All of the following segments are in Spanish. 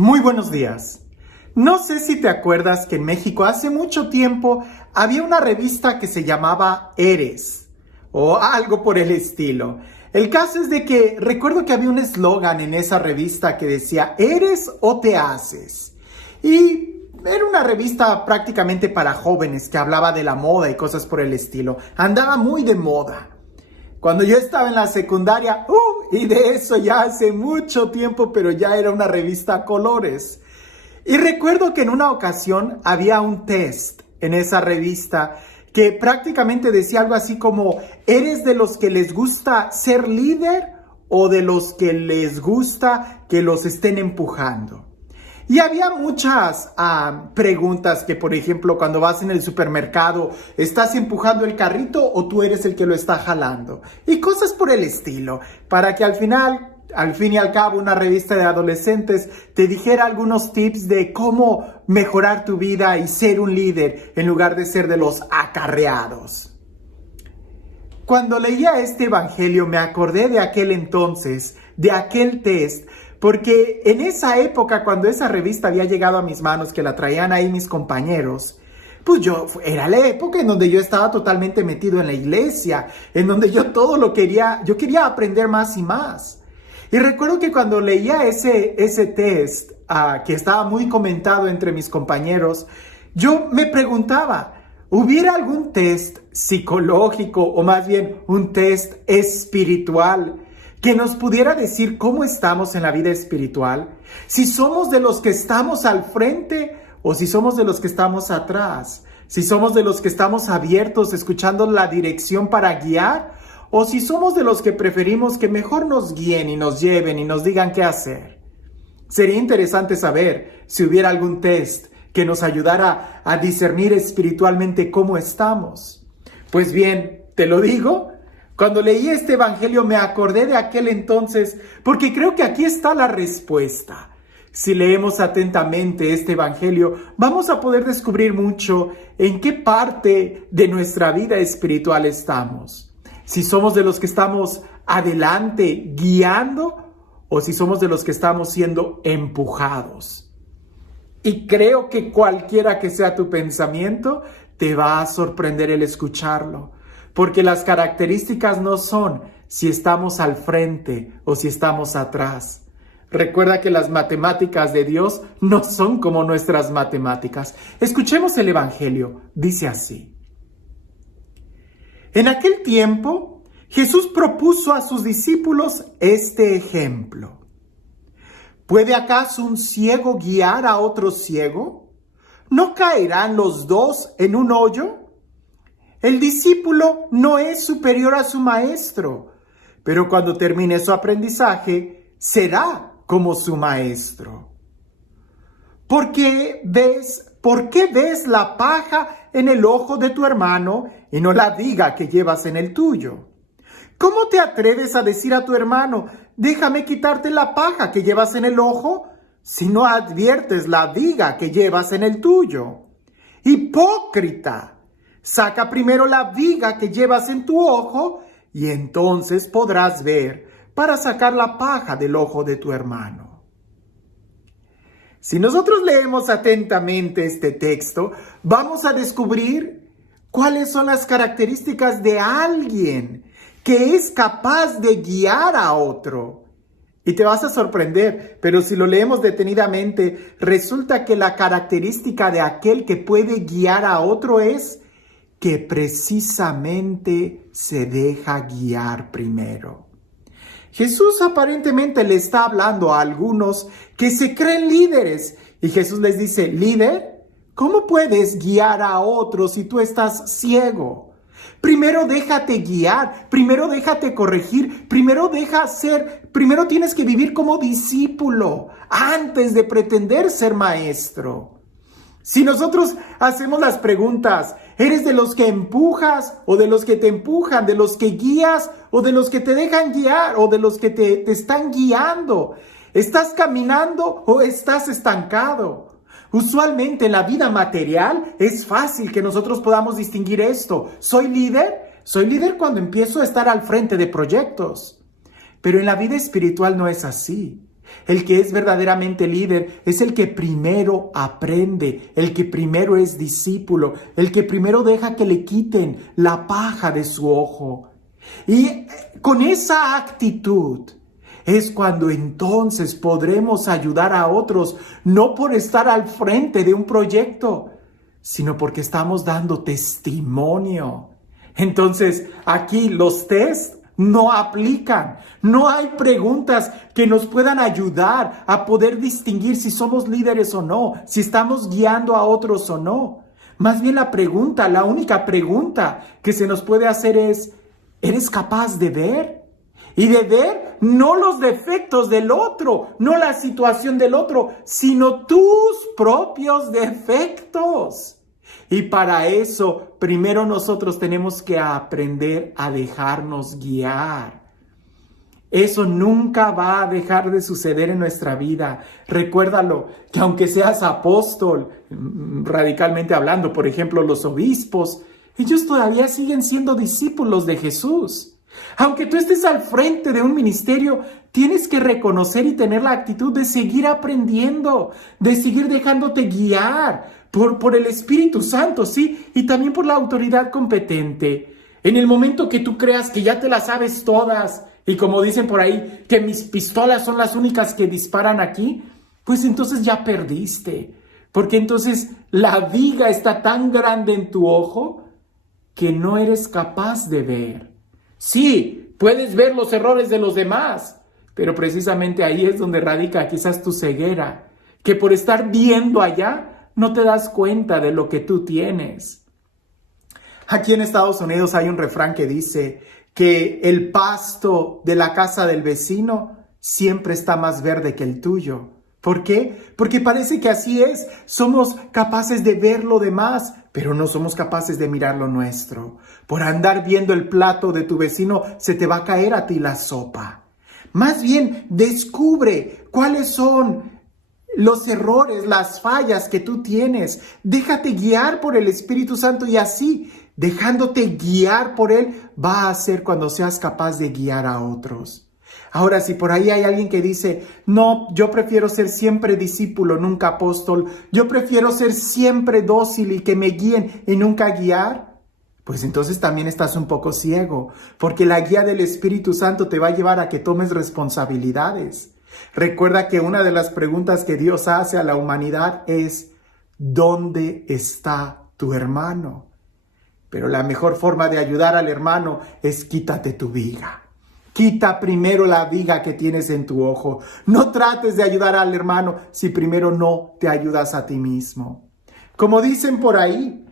Muy buenos días. No sé si te acuerdas que en México hace mucho tiempo había una revista que se llamaba Eres o algo por el estilo. El caso es de que recuerdo que había un eslogan en esa revista que decía ¿eres o te haces? Y era una revista prácticamente para jóvenes que hablaba de la moda y cosas por el estilo. Andaba muy de moda. Cuando yo estaba en la secundaria, y de eso ya hace mucho tiempo, pero ya era una revista a colores. Y recuerdo que en una ocasión había un test en esa revista que prácticamente decía algo así como, ¿eres de los que les gusta ser líder o de los que les gusta que los estén empujando? Y había muchas preguntas que, por ejemplo, cuando vas en el supermercado, ¿estás empujando el carrito o tú eres el que lo está jalando? Y cosas por el estilo, para que al fin y al cabo, una revista de adolescentes te dijera algunos tips de cómo mejorar tu vida y ser un líder en lugar de ser de los acarreados. Cuando leía este evangelio me acordé de aquel entonces, de aquel test, porque en esa época, cuando esa revista había llegado a mis manos, que la traían ahí mis compañeros, pues era la época en donde yo estaba totalmente metido en la iglesia, en donde yo quería aprender más y más. Y recuerdo que cuando leía ese test, que estaba muy comentado entre mis compañeros, yo me preguntaba, ¿hubiera algún test psicológico o más bien un test espiritual que nos pudiera decir cómo estamos en la vida espiritual? Si somos de los que estamos al frente o si somos de los que estamos atrás. Si somos de los que estamos abiertos, escuchando la dirección para guiar, o si somos de los que preferimos que mejor nos guíen y nos lleven y nos digan qué hacer. Sería interesante saber si hubiera algún test que nos ayudara a discernir espiritualmente cómo estamos. Pues bien, te lo digo, cuando leí este evangelio me acordé de aquel entonces, porque creo que aquí está la respuesta. Si leemos atentamente este evangelio, vamos a poder descubrir mucho en qué parte de nuestra vida espiritual estamos. Si somos de los que estamos adelante guiando o si somos de los que estamos siendo empujados. Y creo que cualquiera que sea tu pensamiento, te va a sorprender el escucharlo. Porque las características no son si estamos al frente o si estamos atrás. Recuerda que las matemáticas de Dios no son como nuestras matemáticas. Escuchemos el evangelio. Dice así. En aquel tiempo, Jesús propuso a sus discípulos este ejemplo. ¿Puede acaso un ciego guiar a otro ciego? ¿No caerán los dos en un hoyo? El discípulo no es superior a su maestro, pero cuando termine su aprendizaje, será como su maestro. ¿Por qué ves la paja en el ojo de tu hermano y no la viga que llevas en el tuyo? ¿Cómo te atreves a decir a tu hermano, déjame quitarte la paja que llevas en el ojo, si no adviertes la viga que llevas en el tuyo? ¡Hipócrita! Saca primero la viga que llevas en tu ojo y entonces podrás ver para sacar la paja del ojo de tu hermano. Si nosotros leemos atentamente este texto, vamos a descubrir cuáles son las características de alguien que es capaz de guiar a otro. Y te vas a sorprender, pero si lo leemos detenidamente, resulta que la característica de aquel que puede guiar a otro es que precisamente se deja guiar primero. Jesús aparentemente le está hablando a algunos que se creen líderes y Jesús les dice, ¿líder? ¿Cómo puedes guiar a otros si tú estás ciego? Primero déjate guiar, primero déjate corregir, primero tienes que vivir como discípulo antes de pretender ser maestro. Si nosotros hacemos las preguntas, ¿eres de los que empujas o de los que te empujan, de los que guías o de los que te dejan guiar o de los que te están guiando? ¿Estás caminando o estás estancado? Usualmente en la vida material es fácil que nosotros podamos distinguir esto. ¿Soy líder? Soy líder cuando empiezo a estar al frente de proyectos. Pero en la vida espiritual no es así. El que es verdaderamente líder es el que primero aprende, el que primero es discípulo, el que primero deja que le quiten la paja de su ojo. Y con esa actitud es cuando entonces podremos ayudar a otros, no por estar al frente de un proyecto, sino porque estamos dando testimonio. Entonces, aquí los test no aplican. No hay preguntas que nos puedan ayudar a poder distinguir si somos líderes o no, si estamos guiando a otros o no. Más bien la única pregunta que se nos puede hacer es, ¿eres capaz de ver? Y de ver no los defectos del otro, no la situación del otro, sino tus propios defectos. Y para eso, primero nosotros tenemos que aprender a dejarnos guiar. Eso nunca va a dejar de suceder en nuestra vida. Recuérdalo, que aunque seas apóstol, radicalmente hablando, por ejemplo, los obispos, ellos todavía siguen siendo discípulos de Jesús. Aunque tú estés al frente de un ministerio, tienes que reconocer y tener la actitud de seguir aprendiendo, de seguir dejándote guiar por el Espíritu Santo, ¿sí? Y también por la autoridad competente. En el momento que tú creas que ya te las sabes todas, y como dicen por ahí, que mis pistolas son las únicas que disparan aquí, pues entonces ya perdiste. Porque entonces la viga está tan grande en tu ojo que no eres capaz de ver. Sí, puedes ver los errores de los demás, pero precisamente ahí es donde radica quizás tu ceguera, que por estar viendo allá, no te das cuenta de lo que tú tienes. Aquí en Estados Unidos hay un refrán que dice que el pasto de la casa del vecino siempre está más verde que el tuyo. ¿Por qué? Porque parece que así es. Somos capaces de ver lo demás, pero no somos capaces de mirar lo nuestro. Por andar viendo el plato de tu vecino, se te va a caer a ti la sopa. Más bien, descubre cuáles son los errores, las fallas que tú tienes. Déjate guiar por el Espíritu Santo y así, dejándote guiar por Él, va a ser cuando seas capaz de guiar a otros. Ahora, si por ahí hay alguien que dice, no, yo prefiero ser siempre discípulo, nunca apóstol, yo prefiero ser siempre dócil y que me guíen y nunca guiar, pues entonces también estás un poco ciego, porque la guía del Espíritu Santo te va a llevar a que tomes responsabilidades. Recuerda que una de las preguntas que Dios hace a la humanidad es, ¿dónde está tu hermano? Pero la mejor forma de ayudar al hermano es quítate tu viga. Quita primero la viga que tienes en tu ojo. No trates de ayudar al hermano si primero no te ayudas a ti mismo. Como dicen por ahí,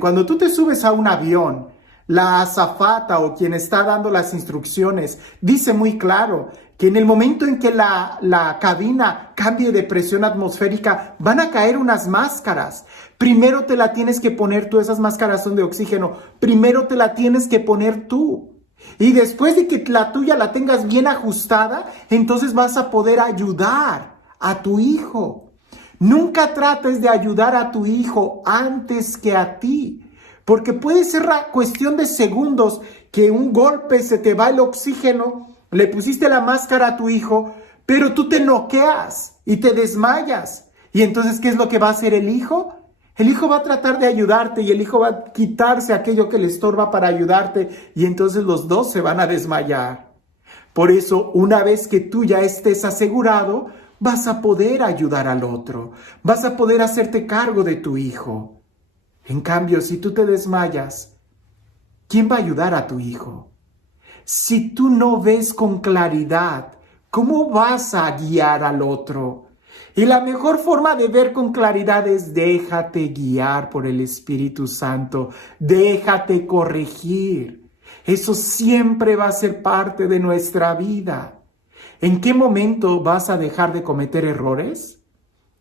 cuando tú te subes a un avión, la azafata o quien está dando las instrucciones dice muy claro que en el momento en que la cabina cambie de presión atmosférica, van a caer unas máscaras. Primero te la tienes que poner tú, esas máscaras son de oxígeno. Primero te la tienes que poner tú. Y después de que la tuya la tengas bien ajustada, entonces vas a poder ayudar a tu hijo. Nunca trates de ayudar a tu hijo antes que a ti, porque puede ser cuestión de segundos que un golpe se te va el oxígeno, le pusiste la máscara a tu hijo, pero tú te noqueas y te desmayas. Y entonces, ¿qué es lo que va a hacer el hijo? El hijo va a tratar de ayudarte y el hijo va a quitarse aquello que le estorba para ayudarte y entonces los dos se van a desmayar. Por eso, una vez que tú ya estés asegurado, vas a poder ayudar al otro, vas a poder hacerte cargo de tu hijo. En cambio, si tú te desmayas, ¿quién va a ayudar a tu hijo? Si tú no ves con claridad, ¿cómo vas a guiar al otro? Y la mejor forma de ver con claridad es déjate guiar por el Espíritu Santo, déjate corregir. Eso siempre va a ser parte de nuestra vida. ¿En qué momento vas a dejar de cometer errores?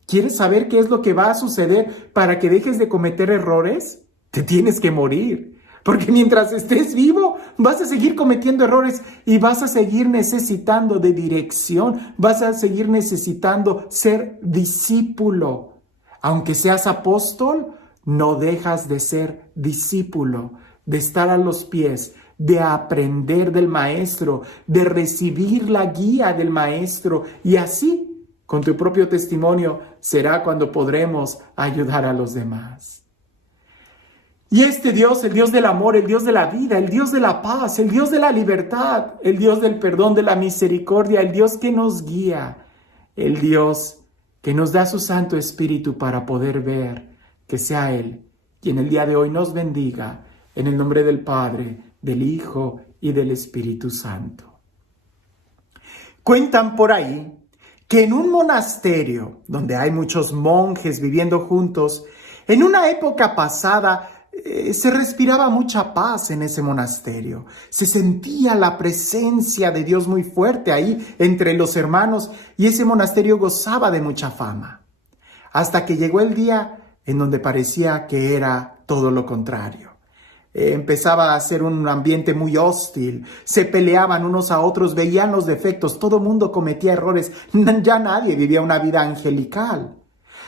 ¿Quieres saber qué es lo que va a suceder para que dejes de cometer errores? Te tienes que morir. Porque mientras estés vivo, vas a seguir cometiendo errores y vas a seguir necesitando de dirección, vas a seguir necesitando ser discípulo. Aunque seas apóstol, no dejas de ser discípulo, de estar a los pies, de aprender del maestro, de recibir la guía del maestro, y así, con tu propio testimonio, será cuando podremos ayudar a los demás. Y este Dios, el Dios del amor, el Dios de la vida, el Dios de la paz, el Dios de la libertad, el Dios del perdón, de la misericordia, el Dios que nos guía, el Dios que nos da su Santo Espíritu para poder ver, que sea Él quien el día de hoy nos bendiga, en el nombre del Padre, del Hijo y del Espíritu Santo. Cuentan por ahí que en un monasterio donde hay muchos monjes viviendo juntos, en una época pasada se respiraba mucha paz en ese monasterio. Se sentía la presencia de Dios muy fuerte ahí entre los hermanos y ese monasterio gozaba de mucha fama. Hasta que llegó el día en donde parecía que era todo lo contrario. Empezaba a ser un ambiente muy hostil, se peleaban unos a otros, veían los defectos, todo mundo cometía errores, ya nadie vivía una vida angelical.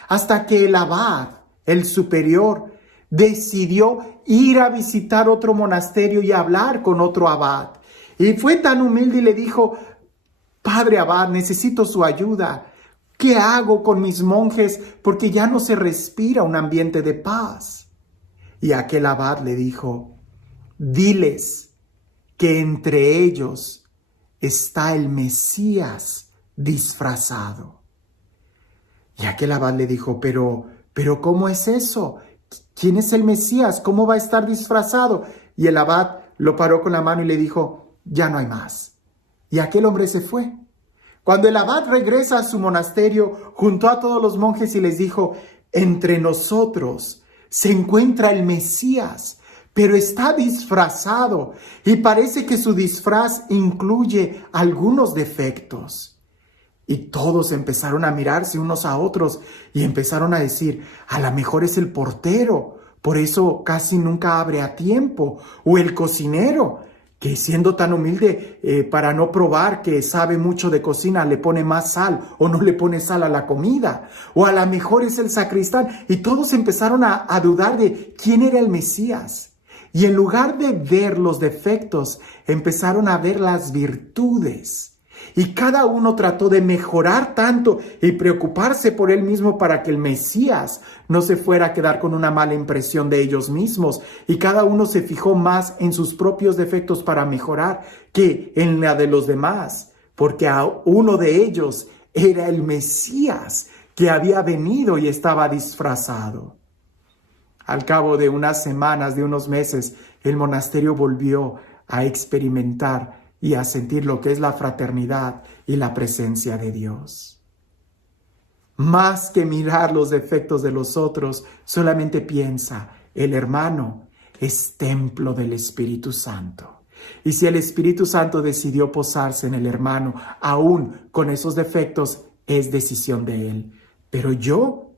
Hasta que el abad, el superior, decidió ir a visitar otro monasterio y hablar con otro abad. Y fue tan humilde y le dijo: Padre abad, necesito su ayuda. ¿Qué hago con mis monjes? Porque ya no se respira un ambiente de paz. Y aquel abad le dijo: diles que entre ellos está el Mesías disfrazado. Y aquel abad le dijo: pero ¿cómo es eso? ¿Quién es el Mesías? ¿Cómo va a estar disfrazado? Y el abad lo paró con la mano y le dijo: ya no hay más. Y aquel hombre se fue. Cuando el abad regresa a su monasterio, juntó a todos los monjes y les dijo: entre nosotros se encuentra el Mesías, pero está disfrazado y parece que su disfraz incluye algunos defectos. Y todos empezaron a mirarse unos a otros y empezaron a decir: a lo mejor es el portero, por eso casi nunca abre a tiempo, o el cocinero, que siendo tan humilde para no probar que sabe mucho de cocina, le pone más sal o no le pone sal a la comida, o a lo mejor es el sacristán. Y todos empezaron a dudar de quién era el Mesías. Y en lugar de ver los defectos, empezaron a ver las virtudes. Y cada uno trató de mejorar tanto y preocuparse por él mismo para que el Mesías no se fuera a quedar con una mala impresión de ellos mismos. Y cada uno se fijó más en sus propios defectos para mejorar que en la de los demás, porque a uno de ellos era el Mesías que había venido y estaba disfrazado. Al cabo de unas semanas, de unos meses, el monasterio volvió a experimentar y a sentir lo que es la fraternidad y la presencia de Dios. Más que mirar los defectos de los otros, solamente piensa: el hermano es templo del Espíritu Santo. Y si el Espíritu Santo decidió posarse en el hermano, aún con esos defectos, es decisión de él. Pero yo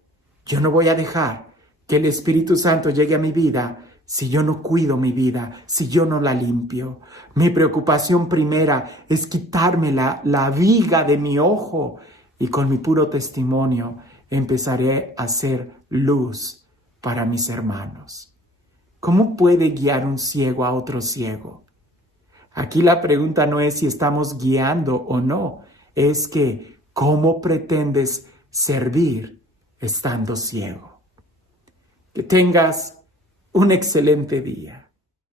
no voy a dejar que el Espíritu Santo llegue a mi vida si yo no cuido mi vida, si yo no la limpio. Mi preocupación primera es quitarme la viga de mi ojo, y con mi puro testimonio empezaré a ser luz para mis hermanos. ¿Cómo puede guiar un ciego a otro ciego? Aquí la pregunta no es si estamos guiando o no, es que ¿cómo pretendes servir estando ciego? Que tengas un excelente día.